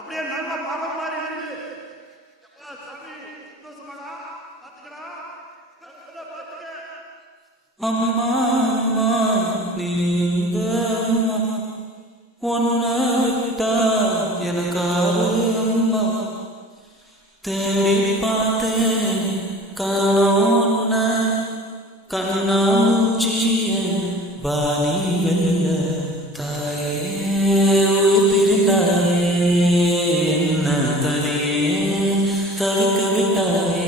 அப்படியே நல்ல மரம் மாதிரி இருந்து சாமி சந்தோஷமாடா பாத்துக்கடா பாத்துக்க. அம்மா நீங்க ஒன்ன விட்டா எனக்காரு அம்மா தேடி பார்த்தேன் காணோன்ன கண்ணாச்சிய பாணி வெல்ல தாயே உயிர்த்தாயே என்ன தனியே தவிக்க விட்டாயே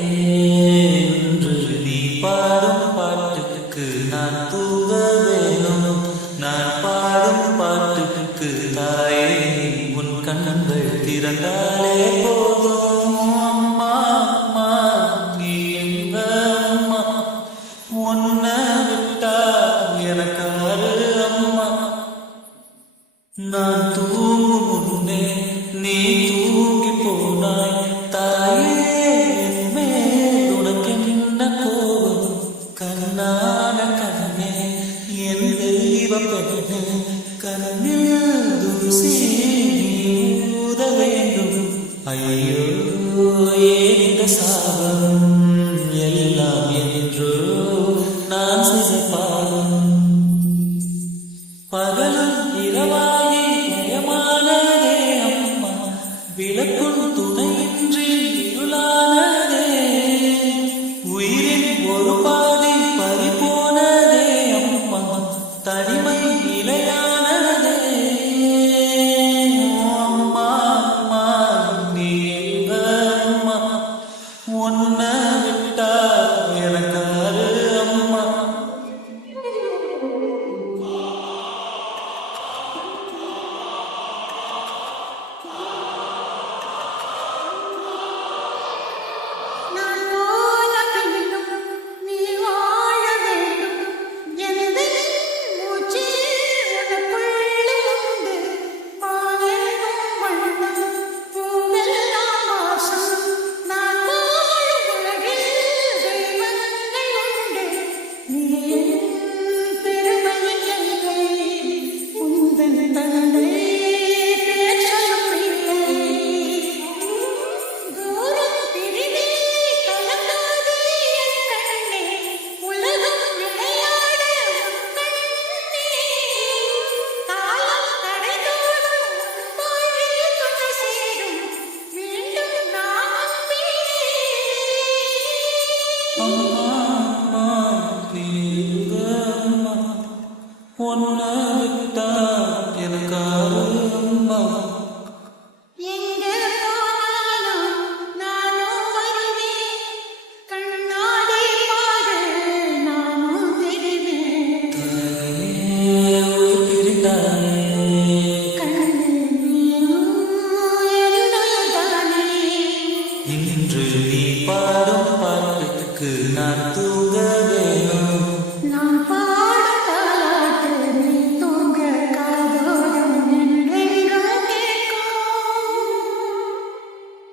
என்று நீ பாடும் பாட்டுக்கு நான் தூங்க வேணும் நான் பாடும் பாட்டுக்கு தாயே உன் கண்ணங்கள் திறந்தாலே போதும் அம்மா அம்மா நீ எங்க அம்மா உன்ன விட்டா எனக்காரு அம்மா நான் தூங்கும் முன்னே நீ தூங்கி போனாய் தாயே உனக்கு என்ன கோபம் கண்ணான கண்ணே என் தெய்வ பெண்ணே கண்ணில் தூசி ஊத வேண்டும் ஐயோ ஏன் இந்த சாபம் எல்லாம் என்றோ நான் சிசப்பாகும் பகலும் இரவாகி பயமானதே அம்மா விளக்குள்